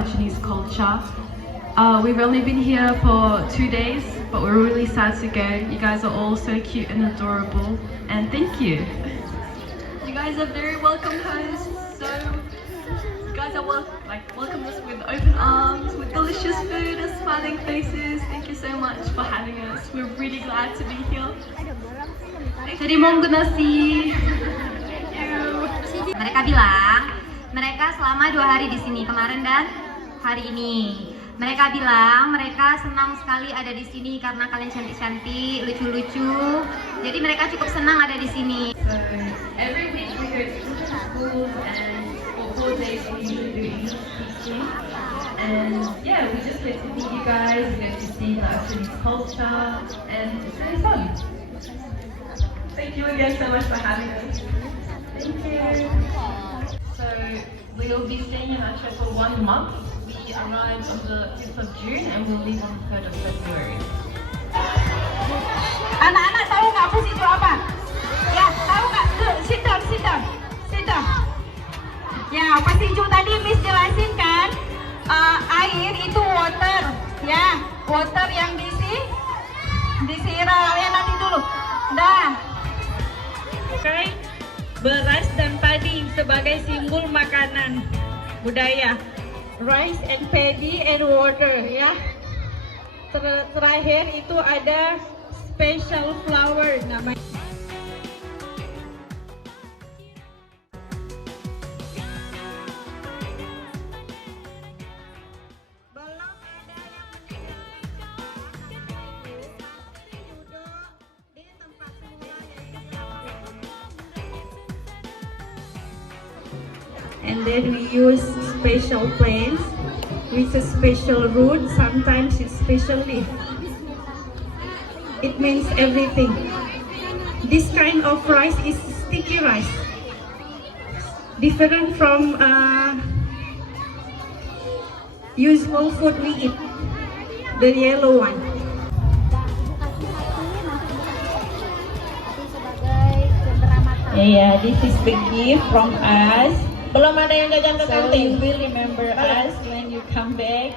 about Chinese culture. We've only been here for 2 days, but we're really sad to go. You guys are all so cute and adorable, and thank you. You guys are very welcome hosts. So you guys are welcome us with open arms, with delicious food and smiling faces. Thank you so much for having us. We're really glad to be here. Terima kasih. Thank you. Mereka bilang mereka selama 2 hari di sini, kemarin dan hari ini. Mereka bilang mereka senang sekali ada di sini karena kalian cantik-cantik, lucu-lucu. Jadi mereka cukup senang ada di sini. So every week we go to different schools and for 4 days we usually do English teaching. And yeah, we just get to meet you guys, we get to see like Chinese culture, and it's really fun. Thank you again so much for having us. Thank you. So we'll be staying in Aceh for 1 month. We arrived on the 5th of June and we'll leave on the 3rd of February. Anak-anak tahu nggak posisi apa? Ya, tahu nggak? Sit down, sit down, sit down. Ya, pas hijau tadi Miss jelasin kan, air itu water, ya, water yang disiram. Ya nanti dulu. Dah. Pakai beras dan padi sebagai simbol makanan budaya. Rice and paddy and water, ya. Terakhir itu ada special flower namanya. And then we use special plants with a special root, sometimes it's special leaf. It means everything. This kind of rice is sticky rice, different from usual food we eat, the yellow one. Yeah, this is the gift from us. Belum ada yang jajan ke kantin. So you will remember us when you come back.